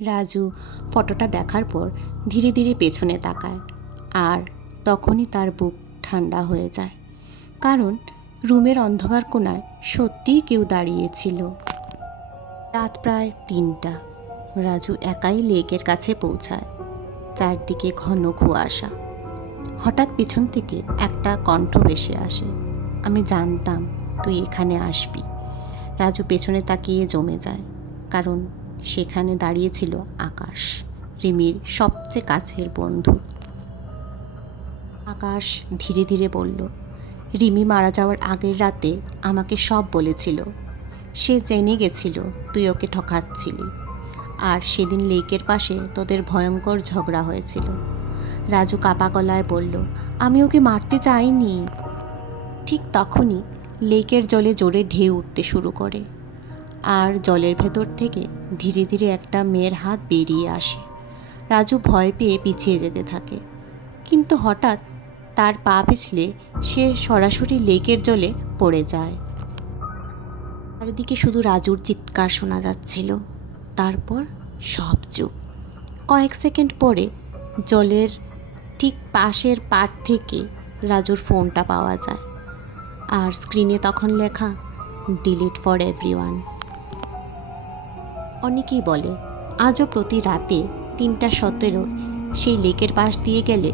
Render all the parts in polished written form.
রাজু ফটোটা দেখার পর ধীরে ধীরে পেছনে তাকায়, আর তখনই তার বুক ঠান্ডা হয়ে যায়, কারণ রুমের অন্ধকার কোণায় সত্যিই কেউ দাঁড়িয়েছিল। রাত প্রায় 3টা। রাজু একাই লেকের কাছে পৌঁছায়। চারদিকে ঘন কুয়াশা। হঠাৎ পিছন থেকে একটা কণ্ঠ ভেসে আসে, আমি জানতাম তুই এখানে আসবি। রাজু পেছনে তাকিয়ে জমে যায়, কারণ সেখানে দাঁড়িয়েছিল আকাশ, রিমির সবচেয়ে কাছের বন্ধু। আকাশ ধীরে ধীরে বলল, রিমি মারা যাওয়ার আগের রাতে আমাকে সব বলেছিল। সে জেনে গেছিল তুই ওকে ঠকাচ্ছিলি, আর সেদিন লেকের পাশে তোদের ভয়ঙ্কর ঝগড়া হয়েছিল। রাজু কাপা গলায় বলল, আমি ওকে মারতে চাইনি। ঠিক তখনই লেকের জলে জোরে ঢেউ উঠতে শুরু করে, আর জলের ভেতর থেকে ধীরে ধীরে একটা মেয়ের হাত বেরিয়ে আসে। রাজু ভয় পেয়ে পিছিয়ে যেতে থাকে, কিন্তু হঠাৎ তার পা পিছলে সে সরাসরি লেকের জলে পড়ে যায়। চারিদিকে শুধু রাজুর চিৎকার শোনা যাচ্ছিল। তারপর সব চুপ। কয়েক সেকেন্ড পরে জলের ঠিক পাশের পাড় থেকে রাজুর ফোনটা পাওয়া যায়, আর স্ক্রিনে তখন লেখা, ডিলিট ফর এভরিওয়ান। অনেকেই বলে আজও প্রতি রাতে 3:17 সেই লেকের পাশ দিয়ে গেলে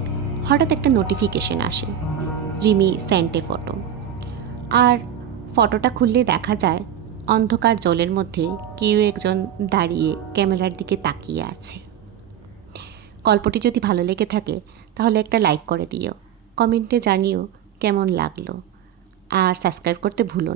হঠাৎ একটা নোটিফিকেশন আসে, রিমি স্যান্টে ফটো। আর ফটোটা খুললে দেখা যায় অন্ধকার জলের মধ্যে কেউ একজন দাঁড়িয়ে ক্যামেরার দিকে তাকিয়ে আছে। গল্পটি যদি ভালো লেগে থাকে তাহলে একটা লাইক করে দিও, কমেন্টে জানিও কেমন লাগলো, আর সাবস্ক্রাইব করতে ভুলো না।